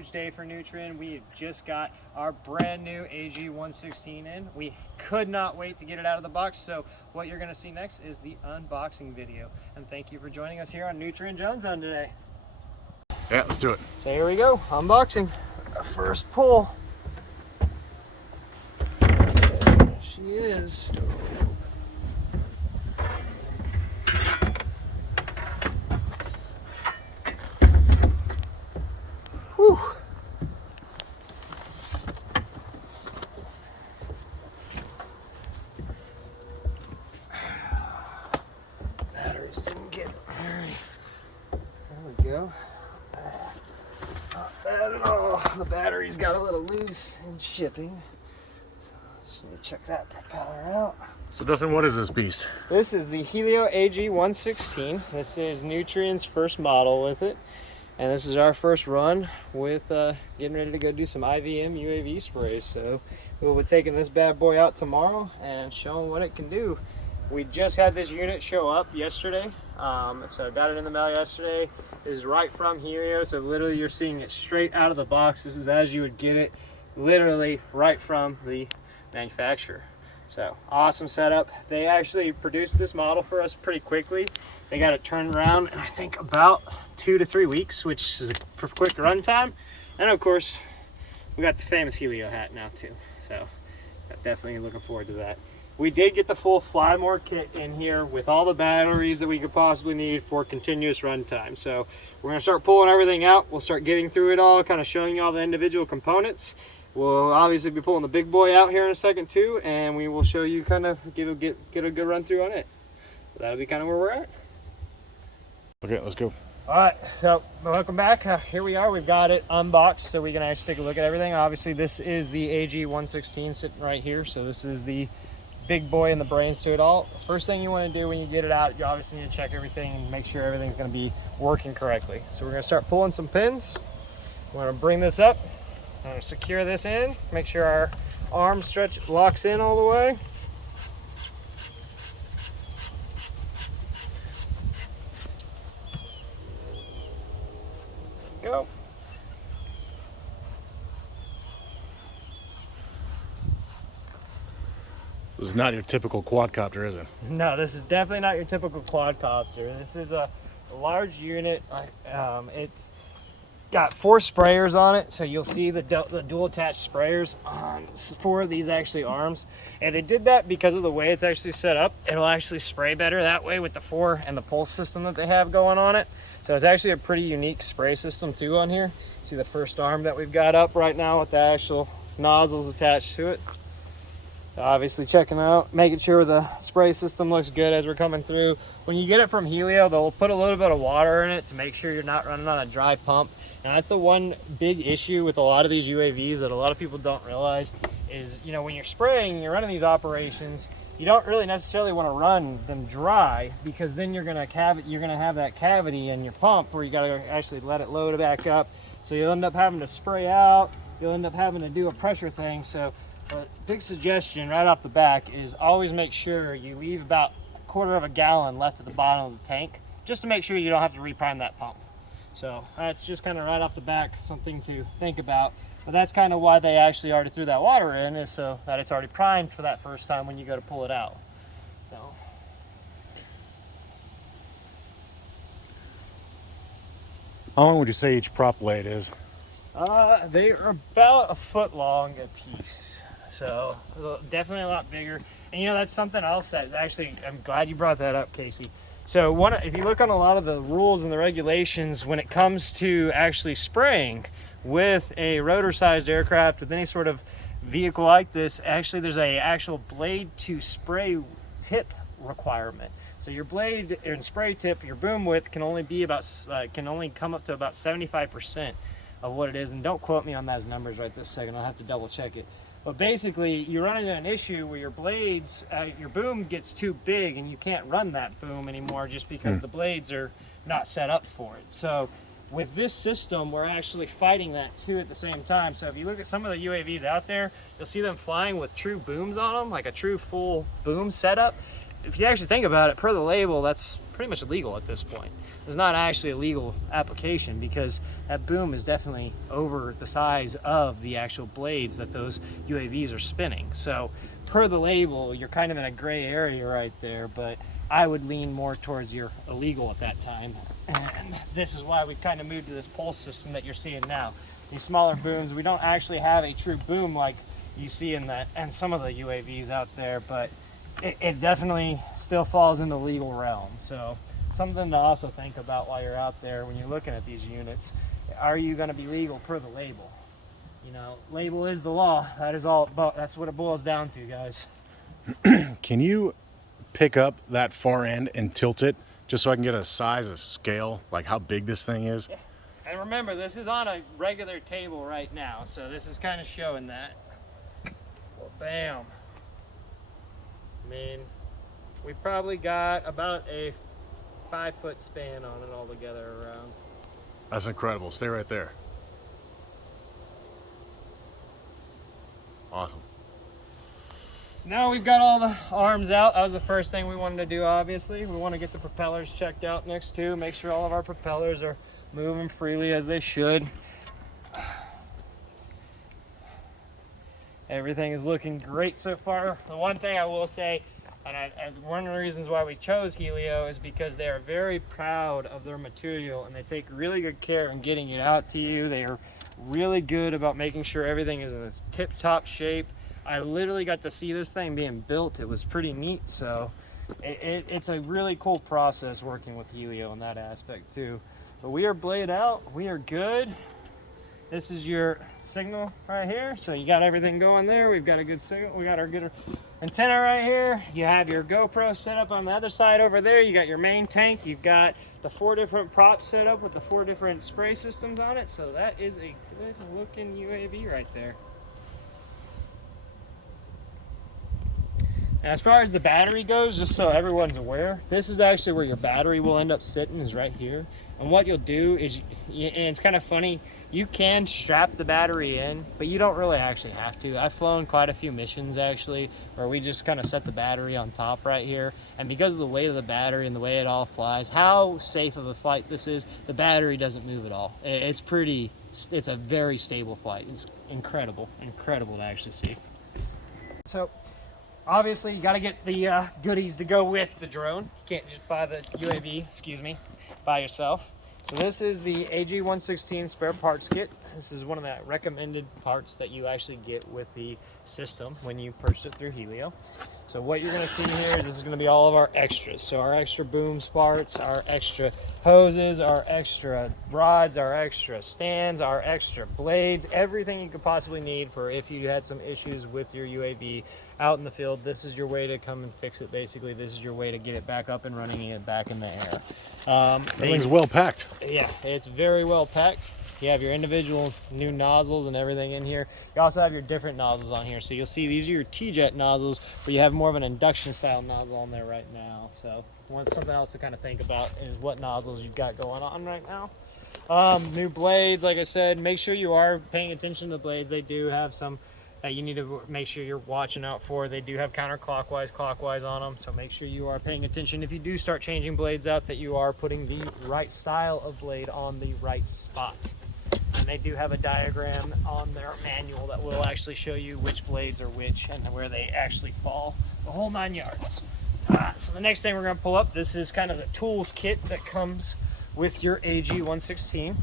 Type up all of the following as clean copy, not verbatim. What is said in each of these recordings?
huge day for Nutrien. We just got our brand new AG116 in. We could not wait to get it out of the box, so what you're going to see next is the unboxing video. And thank you for joining us here on Nutrien Jones Zone today. Yeah, let's do it. So here we go, unboxing. Our first pull. There she is. Whew. Batteries didn't get it. There we go. Not bad at all. The batteries got a little loose in shipping. So just need to check that propeller out. So Dustin, what is this beast? This is the Hylio AG116. This is Nutrien's first model with it. And this is our first run with getting ready to go do some IVM UAV sprays. So we'll be taking this bad boy out tomorrow and showing what it can do. We just had this unit show up yesterday. So I got it in the mail yesterday. This is right from Hylio. So literally you're seeing it straight out of the box. This is as you would get it, literally right from the manufacturer. So awesome setup. They actually produced this model for us pretty quickly. They got it turned around in I think about 2 to 3 weeks, which is a quick run time. And of course, we got the famous Hylio hat now too. So definitely looking forward to that. We did get the full Fly More kit in here with all the batteries that we could possibly need for continuous run time. So we're gonna start pulling everything out. We'll start getting through it all, kind of showing you all the individual components. We'll obviously be pulling the big boy out here in a second too, and we will show you kind of get a good run through on it. So that'll be kind of where we're at. Okay, let's go. All right, so welcome back. Here we are. We've got it unboxed, so we can actually take a look at everything. Obviously, this is the AG116 sitting right here. So this is the big boy and the brains to it all. First thing you want to do when you get it out, you obviously need to check everything and make sure everything's going to be working correctly. So we're going to start pulling some pins. We're going to bring this up. I'm going to secure this in, make sure our arm stretch locks in all the way. Go. This is not your typical quadcopter, is it? No, this is definitely not your typical quadcopter. This is a large unit. It's got 4 sprayers on it, so you'll see the dual attached sprayers on 4 of these actually arms, and they did that because of the way it's actually set up. It'll actually spray better that way with the 4 and the pulse system that they have going on it. So it's actually a pretty unique spray system too on here. See the first arm that we've got up right now with the actual nozzles attached to it. Obviously checking out, making sure the spray system looks good as we're coming through. When you get it from Hylio, they'll put a little bit of water in it to make sure you're not running on a dry pump. Now that's the one big issue with a lot of these UAVs that a lot of people don't realize is, you know, when you're spraying, you're running these operations, you don't really necessarily want to run them dry, because then you're gonna have that cavity in your pump where you gotta actually let it load back up. So you'll end up having to spray out, you'll end up having to do a pressure thing. So a big suggestion right off the back is always make sure you leave about 1/4 of a gallon left at the bottom of the tank, just to make sure you don't have to reprime that pump. So that's just kind of right off the back, something to think about. But that's kind of why they actually already threw that water in, is so that it's already primed for that first time when you go to pull it out. So. How long would you say each prop blade is? They are about 1 foot long a piece. So definitely a lot bigger. And you know, that's something else that actually, I'm glad you brought that up, Casey. So if you look on a lot of the rules and the regulations when it comes to actually spraying with a rotor-sized aircraft, with any sort of vehicle like this, actually there's a actual blade to spray tip requirement. So your blade and spray tip, your boom width can only be about can only come up to about 75% of what it is. And don't quote me on those numbers right this second. I'll have to double check it. But basically, you run into an issue where your blades, your boom gets too big and you can't run that boom anymore just because the blades are not set up for it. So with this system, we're actually fighting that too at the same time. So if you look at some of the UAVs out there, you'll see them flying with true booms on them, like a true full boom setup. If you actually think about it, per the label, that's pretty much illegal at this point. It's not actually a legal application because that boom is definitely over the size of the actual blades that those UAVs are spinning. So per the label, you're kind of in a gray area right there, but I would lean more towards your illegal at that time. And this is why we've kind of moved to this pulse system that you're seeing now. These smaller booms, we don't actually have a true boom like you see in that and some of the UAVs out there, but it definitely still falls in the legal realm. So something to also think about while you're out there when you're looking at these units. Are you going to be legal per the label? You know, label is the law. That is all, but that's what it boils down to, guys. Can you pick up that far end and tilt it just so I can get a size of scale, like how big this thing is? Yeah. And remember, this is on a regular table right now, so this is kind of showing that. Well, bam. I mean, we probably got about a 5-foot span on it all together around. That's incredible. Stay right there. Awesome. So now we've got all the arms out. That was the first thing we wanted to do, obviously. We want to get the propellers checked out next too, make sure all of our propellers are moving freely as they should. Everything is looking great so far. The one thing I will say, and one of the reasons why we chose Hylio is because they are very proud of their material and they take really good care in getting it out to you. They are really good about making sure everything is in its tip-top shape. I literally got to see this thing being built. It was pretty neat, so it's a really cool process working with Hylio in that aspect too. But we are blade out. We are good. This is your signal right here. So you got everything going there. We've got a good signal. We got our good antenna right here. You have your GoPro set up on the other side over there. You got your main tank. You've got the 4 different props set up with the 4 different spray systems on it. So that is a good looking UAV right there. Now, as far as the battery goes, just so everyone's aware, this is actually where your battery will end up sitting, is right here. And what you'll do is, and it's kind of funny, you can strap the battery in, but you don't really actually have to. I've flown quite a few missions actually, where we just kind of set the battery on top right here. And because of the weight of the battery and the way it all flies, how safe of a flight this is, the battery doesn't move at all. It's a very stable flight. It's incredible to actually see. So, obviously, you got to get the goodies to go with the drone. You can't just buy the UAV, by yourself. So this is the AG116 spare parts kit. This is one of the recommended parts that you actually get with the system when you purchase it through Hylio. So what you're going to see here is this is going to be all of our extras. So our extra boom parts, our extra hoses, our extra rods, our extra stands, our extra blades, everything you could possibly need for if you had some issues with your UAV out in the field. This is your way to come and fix it. Basically, this is your way to get it back up and running and get it back in the air. Everything's well packed. Yeah, it's very well packed. You have your individual new nozzles and everything in here. You also have your different nozzles on here. So you'll see these are your T-jet nozzles, but you have more of an induction style nozzle on there right now. So something else to kind of think about is what nozzles you've got going on right now. New blades, like I said, make sure you are paying attention to the blades. They do have some that you need to make sure you're watching out for. They do have counterclockwise, clockwise on them, so make sure you are paying attention. If you do start changing blades out, that you are putting the right style of blade on the right spot. And they do have a diagram on their manual that will actually show you which blades are which and where they actually fall, the whole 9 yards. So the next thing we're going to pull up, this is kind of the tools kit that comes with your AG116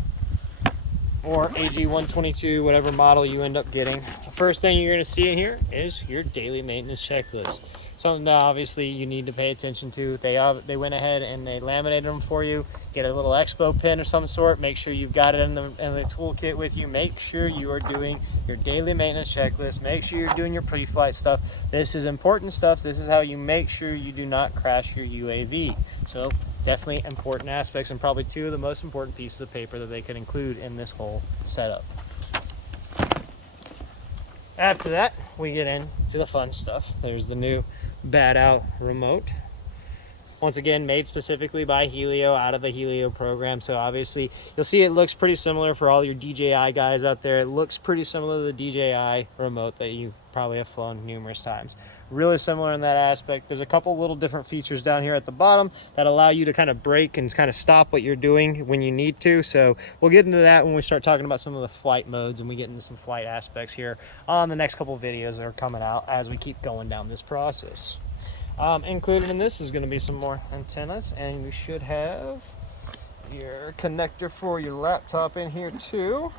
or AG122, whatever model you end up getting. The first thing you're going to see in here is your daily maintenance checklist. Something that obviously you need to pay attention to. They went ahead and they laminated them for you. Get a little expo pin of some sort. Make sure you've got it in the toolkit with you. Make sure you are doing your daily maintenance checklist. Make sure you're doing your pre-flight stuff. This is important stuff. This is how you make sure you do not crash your UAV. So definitely important aspects, and probably 2 of the most important pieces of paper that they could include in this whole setup. After that, we get into the fun stuff. There's the new Bat Out remote. Once again, made specifically by Hylio, out of the Hylio program. So obviously, you'll see it looks pretty similar for all your DJI guys out there. It looks pretty similar to the DJI remote that you probably have flown numerous times. really similar in that aspect. There's a couple little different features down here at the bottom that allow you to kind of brake and kind of stop what you're doing when you need to. So we'll get into that when we start talking about some of the flight modes and we get into some flight aspects here on the next couple of videos that are coming out as we keep going down this process. Included in this is going to be some more antennas, and we should have your connector for your laptop in here too.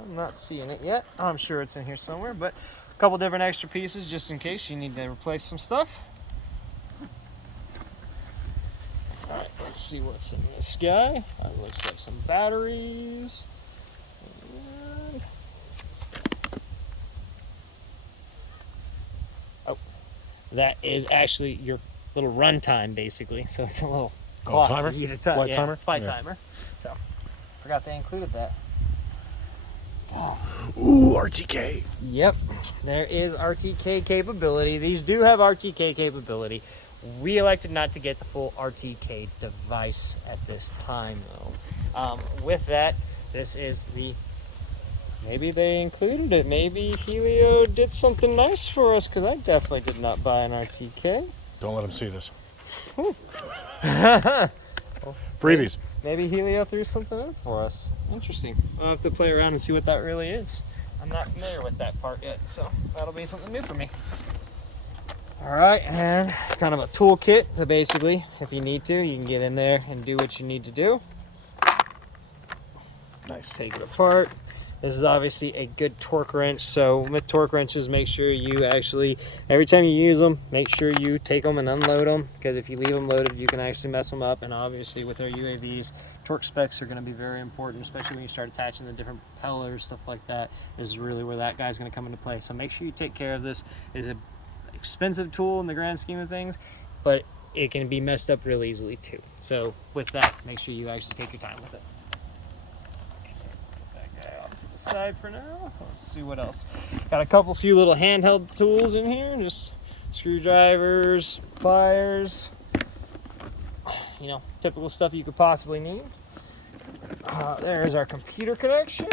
I'm not seeing it yet. I'm sure it's in here somewhere, but a couple different extra pieces just in case you need to replace some stuff. All right, let's see what's in this guy. It looks like some batteries. And oh, that is actually your little run time, basically. So it's a little clock timer? for you to Flight timer? Flight Yeah. timer. So forgot they included that. Ooh, RTK. Yep, there is RTK capability. These do have RTK capability. We elected not to get the full RTK device at this time, though. With that, this is the... Maybe they included it. Maybe Hylio did something nice for us, because I definitely did not buy an RTK. Don't let them see this. Freebies. Maybe Hylio threw something in for us. Interesting. I'll have to play around and see what that really is. I'm not familiar with that part yet, so that'll be something new for me. All right, and kind of a toolkit to basically, if you need to, you can get in there and do what you need to do. Nice. Take it apart. This is obviously a good torque wrench. So with torque wrenches, make sure you actually, every time you use them, make sure you take them and unload them, because if you leave them loaded, you can actually mess them up. And obviously with our UAVs, torque specs are going to be very important, especially when you start attaching the different propellers, stuff like that. This is really where that guy's going to come into play. So make sure you take care of this. It's an expensive tool in the grand scheme of things, but it can be messed up real easily too. So with that, make sure you actually take your time with it. To the side for now. Let's see what else. Got a few little handheld tools in here, just screwdrivers, pliers, you know, typical stuff you could possibly need. There's our computer connection,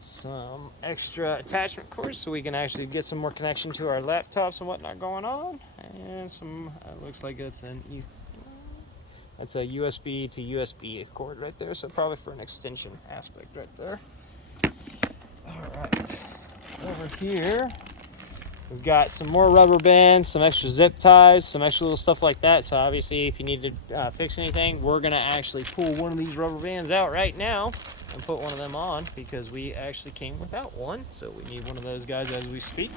some extra attachment cords so we can actually get some more connection to our laptops and whatnot going on, and some, looks like it's that's a USB to USB cord right there, so probably for an extension aspect right there. All right, over here, we've got some more rubber bands, some extra zip ties, some extra little stuff like that. So obviously, if you need to fix anything, we're gonna actually pull one of these rubber bands out right now and put one of them on, because we actually came without one. So we need one of those guys as we speak.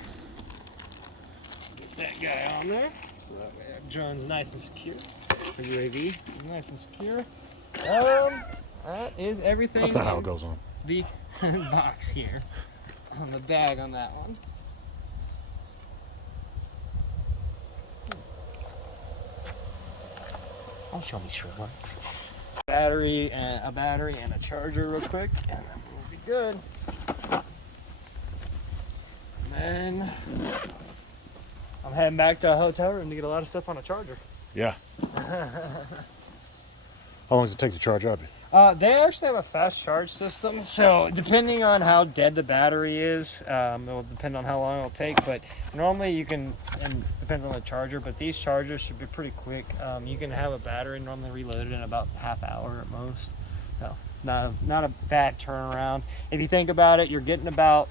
Get that guy on there, so that way our drone's nice and secure. For UAV, nice and secure. That is everything. That's not how it goes on. The box here, on the bag on that one. I'll show me short one. A battery and a charger real quick, and then we'll be good. And then I'm heading back to a hotel room to get a lot of stuff on a charger. Yeah. How long does it take to charge up? They actually have a fast charge system, so depending on how dead the battery is, it will depend on how long it'll take, but normally you can, and depends on the charger, but these chargers should be pretty quick. You can have a battery normally reloaded in about half hour at most, so not a bad turnaround. If you think about it, you're getting about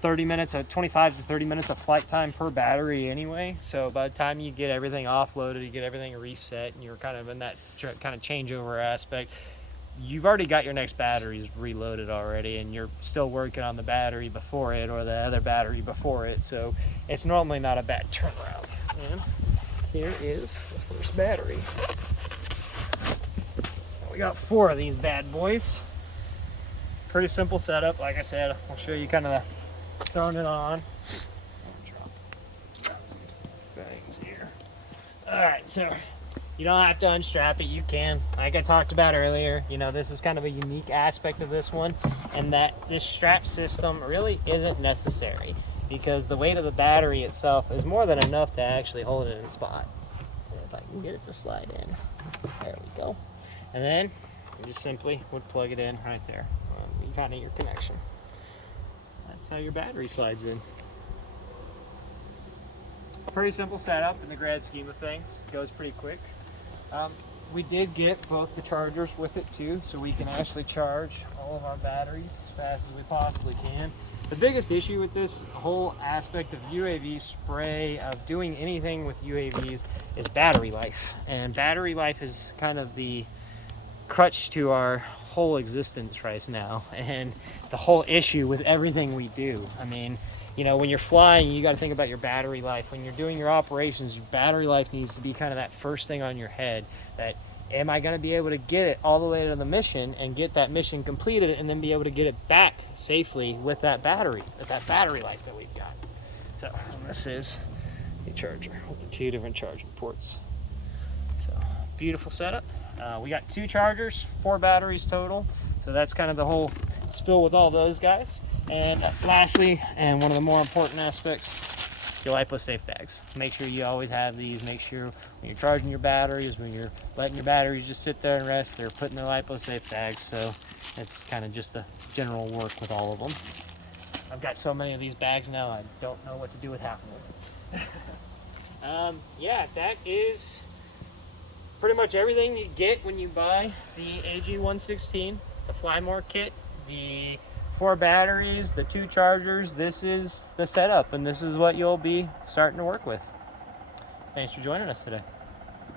25 to 30 minutes of flight time per battery anyway. So by the time you get everything offloaded, you get everything reset, and you're kind of in that kind of changeover aspect, you've already got your next batteries reloaded already, and you're still working on the battery before it or the other battery before it. So it's normally not a bad turnaround. And here is the first battery. We got 4 of these bad boys. Pretty simple setup. Like I said, I'll show you kind of the throwing it on. Drop some things here. All right, so you don't have to unstrap it. You can, like I talked about earlier, you know, this is kind of a unique aspect of this one, and that this strap system really isn't necessary, because the weight of the battery itself is more than enough to actually hold it in spot. If I can get it to slide in. There we go. And then you just simply would plug it in right there. You kind of your connection. That's how your battery slides in. Pretty simple setup in the grand scheme of things. Goes pretty quick. We did get both the chargers with it too, so we can actually charge all of our batteries as fast as we possibly can. The biggest issue with this whole aspect of UAV spray, of doing anything with UAVs, is battery life. And battery life is kind of the crutch to our whole existence right now, and the whole issue with everything we do. I mean, you know, when you're flying, you got to think about your battery life. When you're doing your operations, your battery life needs to be kind of that first thing on your head. That, am I going to be able to get it all the way to the mission and get that mission completed, and then be able to get it back safely with that battery life that we've got. So, and this is a charger with the 2 different charging ports. So, beautiful setup. We got 2 chargers, 4 batteries total. So that's kind of the whole spill with all those guys. And lastly, and one of the more important aspects, your LiPo safe bags. Make sure you always have these. Make sure when you're charging your batteries, when you're letting your batteries just sit there and rest, they're put in their LiPo safe bags. So it's kind of just the general work with all of them. I've got so many of these bags now, I don't know what to do with half of them. Yeah, that is pretty much everything you get when you buy the AG116, the Flymore kit, the 4 batteries, the 2 chargers. This is the setup, and this is what you'll be starting to work with. Thanks for joining us today.